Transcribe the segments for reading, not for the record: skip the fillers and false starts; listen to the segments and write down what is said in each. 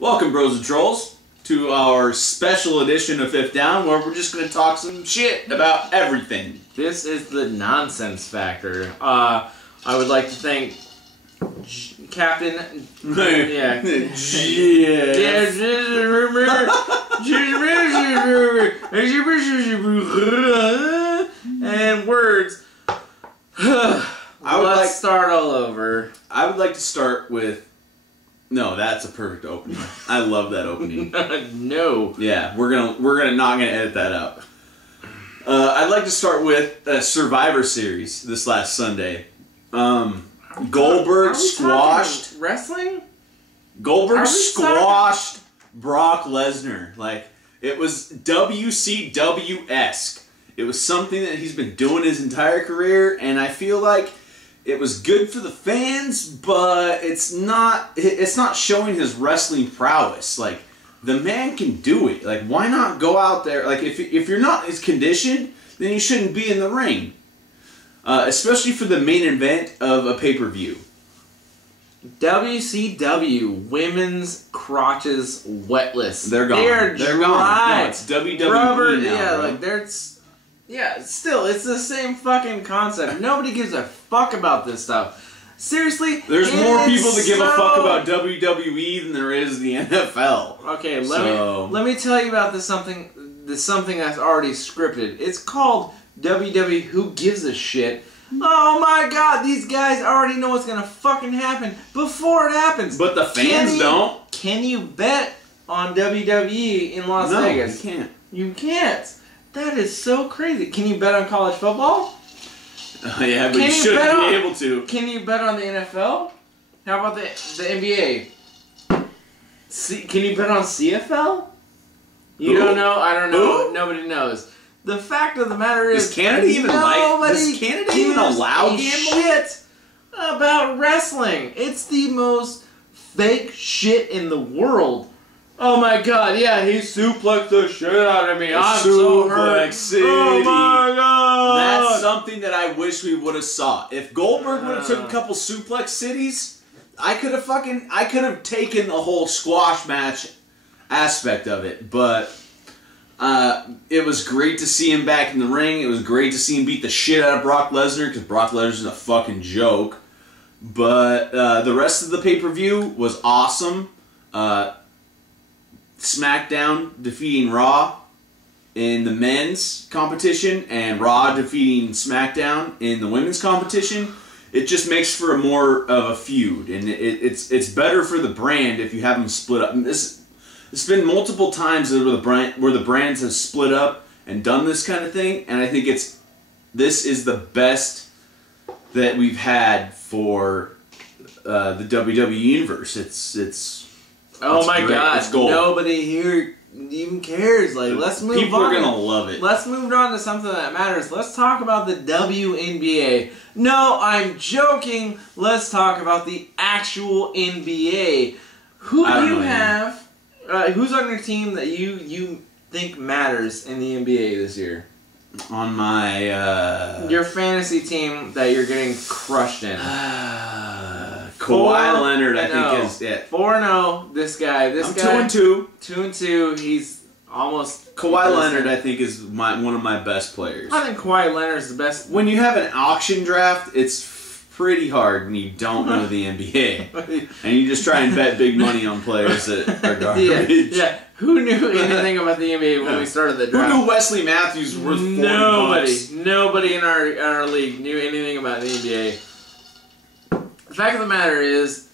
Welcome, Bros and Trolls, to our special edition of Fifth Down, where we're just going to talk some shit about everything. This is the nonsense factor. I would like to thank Captain. Yeah. And words. Let's start all over. I would like to start with. No, that's a perfect opening. I love that opening. No. Yeah, we're not gonna edit that out. I'd like to start with a Survivor Series this last Sunday. Goldberg squashed wrestling. Goldberg squashed Brock Lesnar. Like, it was WCW-esque. It was something that he's been doing his entire career, and I feel like it was good for the fans, but it's not showing his wrestling prowess. Like, the man can do it. Like, why not go out there? Like, if you're not as conditioned, then you shouldn't be in the ring. Especially for the main event of a pay-per-view. WCW, women's crotches wetless. They're gone. They're gone. No, it's WWE Rubber, now. yeah, bro. like yeah, still, it's the same fucking concept. Nobody gives a fuck about this stuff. Seriously, there's more people that give a fuck about WWE than there is the NFL. Okay, let me tell you about this something that's already scripted. It's called WWE Who Gives a Shit. Oh my god, these guys already know what's gonna fucking happen before it happens. But the fans don't. Can you bet on WWE in Las Vegas? No, you can't. You can't. That is so crazy. Can you bet on college football? Yeah, but you shouldn't be able to. Can you bet on the NFL? How about the NBA? Can you bet on CFL? You don't know? I don't know. Nobody knows. The fact of the matter is, does Canada even allow gambling? Shit about wrestling. It's the most fake shit in the world. Oh my god, yeah, he suplexed the shit out of me. I'm so hurt. City. Oh my god. That's something that I wish we would have saw. If Goldberg would have took a couple suplex cities, I could have taken the whole squash match aspect of it. But it was great to see him back in the ring. It was great to see him beat the shit out of Brock Lesnar, because Brock Lesnar's a fucking joke. But the rest of the pay-per-view was awesome. SmackDown defeating Raw in the men's competition, and Raw defeating SmackDown in the women's competition. It just makes for a more of a feud, and it's better for the brand if you have them split up. And it's been multiple times where the brands have split up and done this kind of thing, and I think this is the best that we've had for the WWE universe. Oh my god, it's gold. Nobody here even cares. Like, let's move on. People are gonna love it. Let's move on to something that matters. Let's talk about the WNBA. No, I'm joking. Let's talk about the actual NBA. Who do you have? Who's on your team that you think matters in the NBA this year? On my your fantasy team that you're getting crushed in. Kawhi Leonard, I think, is it. 4-0. This guy. I'm 2-2. 2-2. He's almost. Kawhi Leonard, I think, is one of my best players. I think Kawhi Leonard is the best. When you have an auction draft, it's pretty hard when you don't know the NBA, and you just try and bet big money on players that are garbage. Yeah. Who knew anything about the NBA when we started the draft? Who knew Wesley Matthews was worth $40? Nobody in our league knew anything about the NBA. The fact of the matter is,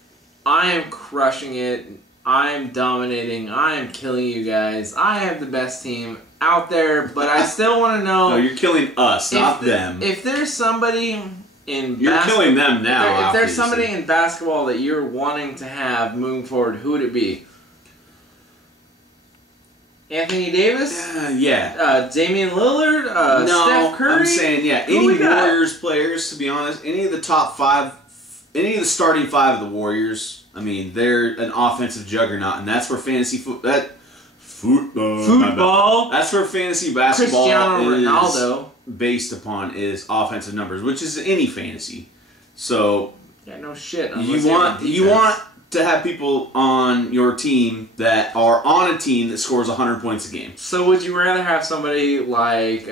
I am crushing it. I am dominating. I am killing you guys. I have the best team out there, but I still want to know. No, you're killing us, not them. If there's somebody in you're killing them now. If there's somebody in basketball that you're wanting to have moving forward, who would it be? Anthony Davis? Yeah. Damian Lillard? No, Steph Curry? I'm saying, any Warriors players, to be honest, any of the top 5, any of the starting 5 of the Warriors, I mean, they're an offensive juggernaut, and that's where fantasy football. That's where fantasy basketball is based upon, is offensive numbers, which is any fantasy. So yeah, no shit. You want to have people on your team that are on a team that scores 100 points a game. So would you rather have somebody like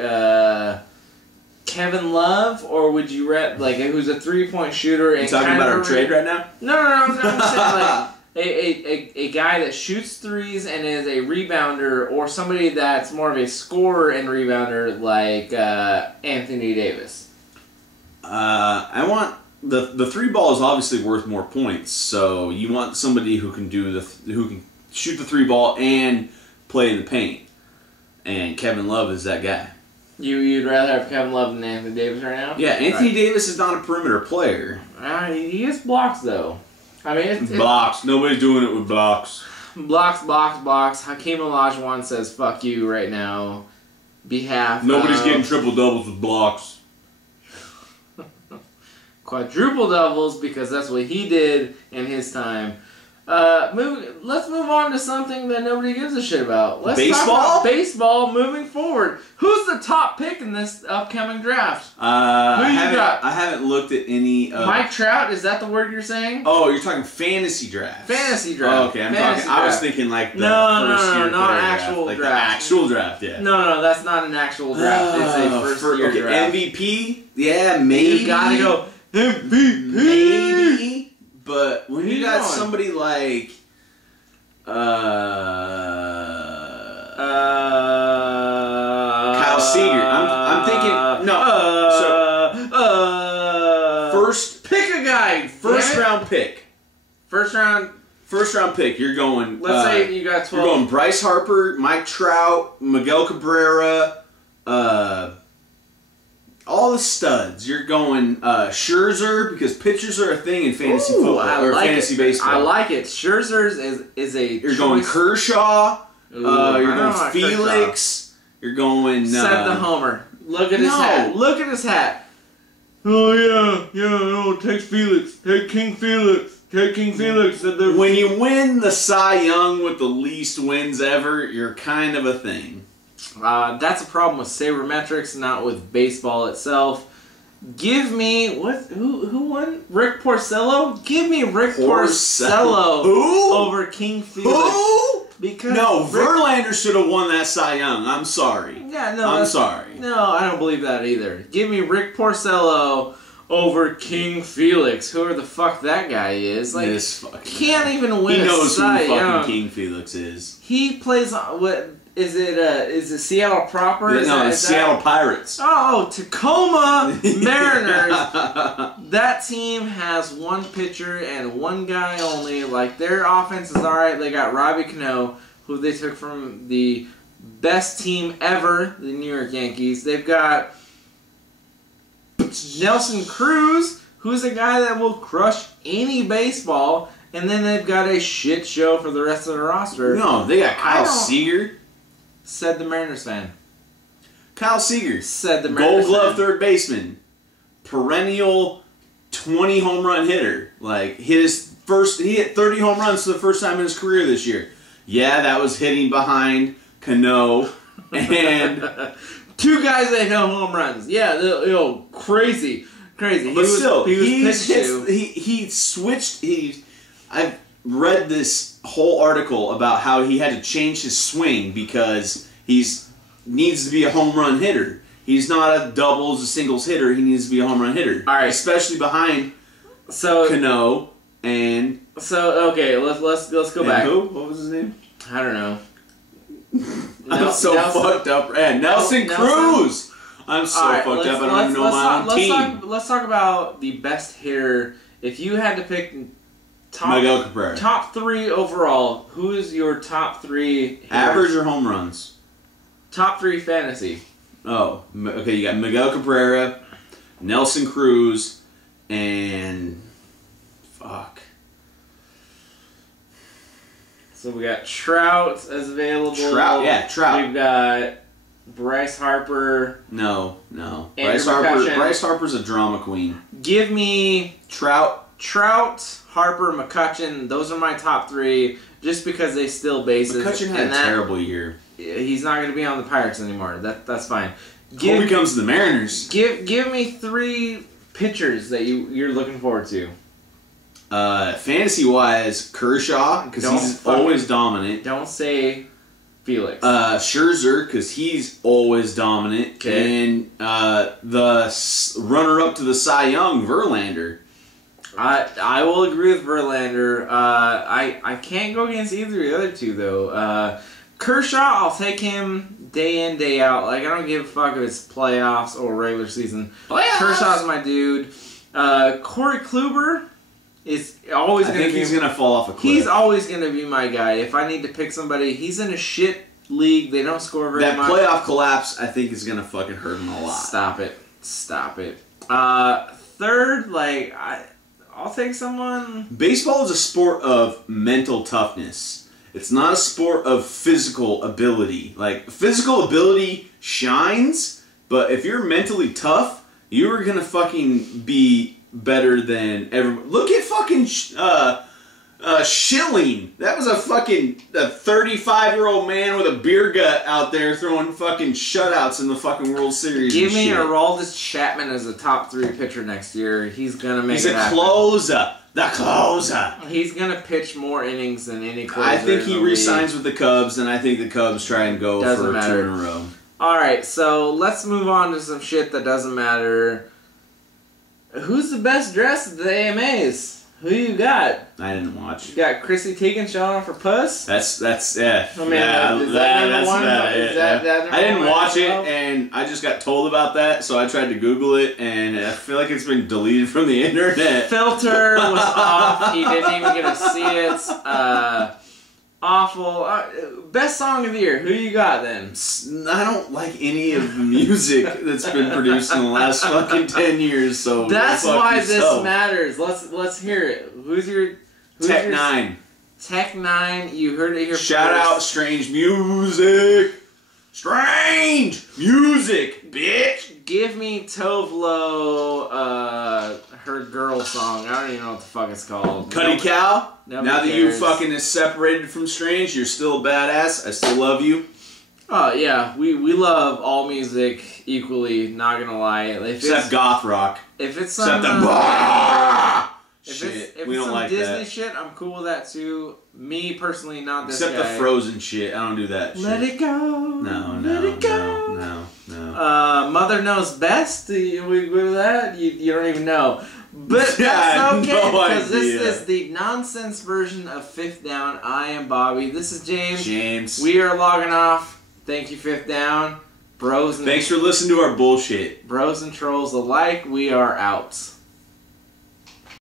Kevin Love, or would you rather like who's a 3-point shooter? And you talking about our trade right now? No. I'm saying like a guy that shoots threes and is a rebounder, or somebody that's more of a scorer and rebounder like Anthony Davis. I want the 3 ball is obviously worth more points, so you want somebody who can who can shoot the 3 ball and play in the paint. And Kevin Love is that guy. You'd rather have Kevin Love than Anthony Davis right now? Yeah, Anthony Davis is not a perimeter player. He gets blocks though. I mean, it's blocks. Nobody's doing it with blocks. Blocks. Hakeem Olajuwon says "fuck you" right now. Nobody's getting triple doubles with blocks. Quadruple doubles, because that's what he did in his time. Let's move on to something that nobody gives a shit about. Let's talk about baseball moving forward. Who's the top pick in this upcoming draft? I haven't looked at any. Mike Trout, is that the word you're saying? Oh, you're talking fantasy draft. Fantasy draft. Oh, okay, I was thinking like the first year not player actual draft. draft. Like the actual draft, yeah. No, that's not an actual draft. It's a first year draft. MVP? Yeah, maybe. You gotta go MVP. Maybe. But when you got somebody like Kyle Seager, I'm thinking first pick a guy. First round pick. First round pick. You're going. Let's say you got 12. You're going Bryce Harper, Mike Trout, Miguel Cabrera, all the studs. You're going Scherzer, because pitchers are a thing in fantasy football or fantasy baseball. I like it. Scherzer's is a. You're going Kershaw. You're going Felix. Kershaw. You're going. Seth the Homer. Look at his hat. Look at his hat. Oh yeah. No, take Felix. Take King Felix. Take King Felix. When you win the Cy Young with the least wins ever, you're kind of a thing. That's a problem with sabermetrics, not with baseball itself. Give me who won? Rick Porcello? Give me Rick Porcello over King Felix. Who? Because Verlander should have won that Cy Young. I'm sorry. Yeah, no. I'm sorry. No, I don't believe that either. Give me Rick Porcello over King Felix. Whoever the fuck that guy is. Like, can't even win. He knows who fucking King Felix is. He plays what? Is it Seattle proper? No, it's Seattle Pirates. Oh, Tacoma Mariners. That team has one pitcher and one guy only. Like, their offense is alright. They got Robbie Cano, who they took from the best team ever, the New York Yankees. They've got Nelson Cruz, who's a guy that will crush any baseball. And then they've got a shit show for the rest of the roster. No, they got Kyle Seager. Said the Mariners fan. Kyle Seager. Said the Mariners Gold Glove third baseman. Perennial 20 home run hitter. Like, he hit 30 home runs for the first time in his career this year. Yeah, that was hitting behind Cano and 2 guys that hit home runs. Yeah, crazy. But he switched. I've read this whole article about how he had to change his swing because needs to be a home run hitter. He's not a doubles, a singles hitter. He needs to be a home run hitter. All right, especially behind Cano and. So okay, let's go back. Who? What was his name? I don't know. I'm so fucked up. And Nelson Cruz. I'm so fucked up. I don't even know my own team. Let's talk about the best hitter. If you had to pick. Miguel Cabrera. Top 3 overall. Who is your top 3 hitters? Average or home runs? Top 3 fantasy. Oh, okay. You got Miguel Cabrera, Nelson Cruz, and So we got Trout as available. Trout. We've got Bryce Harper. No. Bryce Harper's a drama queen. Give me Trout, Harper, McCutchen. Those are my top 3, just because they steal bases. McCutchen had a terrible year. He's not going to be on the Pirates anymore. That's fine. Hope he comes to the Mariners. Give me 3 pitchers that you're looking forward to. Fantasy-wise, Kershaw, because he's always dominant. Don't say Felix. Scherzer, because he's always dominant. Okay. And the runner-up to the Cy Young, Verlander. I will agree with Verlander. I can't go against either of the other two, though. Kershaw, I'll take him day in, day out. Like, I don't give a fuck if it's playoffs or regular season. Playoffs! Kershaw's my dude. Corey Kluber is always going to be... I think he's going to fall off a cliff. He's always going to be my guy. If I need to pick somebody, he's in a shit league. They don't score very much. That playoff collapse, I think, is going to fucking hurt him a lot. Stop it. Third, like, I'll take someone... Baseball is a sport of mental toughness. It's not a sport of physical ability. Like, physical ability shines, but if you're mentally tough, you're gonna fucking be better than everyone. Look at fucking Schilling. That was a 35-year-old man with a beer gut out there throwing fucking shutouts in the fucking World Series. Give me Aroldis Chapman as a top 3 pitcher next year. He's gonna make it happen. He's a closer. The closer. He's going to pitch more innings than any closer. I think he re-signs with the Cubs, and I think the Cubs try and go for 2 in a row. Alright, so let's move on to some shit that doesn't matter. Who's the best dressed at the AMAs? Who you got? I didn't watch. You got Chissy Teigan showing off for puss? That's yeah. I mean, is that number one? I didn't watch it, and I just got told about that, so I tried to Google it, and I feel like it's been deleted from the internet. Filter was off. He didn't even get to see it. Awful. Best song of the year. Who you got then? I don't like any of the music that's been produced in the last fucking 10 years. So that's why this matters. Let's hear it. Who's your Tech Nine? Tech Nine. You heard it here. Shout out Strange Music. Strange Music, bitch. Give me Tovlo, her girl song. I don't even know what the fuck it's called. Cuddy Cow? Now that you fucking is separated from Strange, you're still a badass. I still love you. Oh, yeah. We love all music equally, not gonna lie. Except goth rock. If it's some... If we don't some like Disney that. shit, I'm cool with that too. Me, personally, not this Except guy. the Frozen shit. I don't do that shit. Let it go. No. Mother Knows Best? We agree with that? You don't even know. But that's okay, because this is the nonsense version of Fifth Down. I am Bobby. This is James. We are logging off. Thank you, Fifth Down. Bros and thanks for listening to our bullshit. Bros and trolls alike, we are out.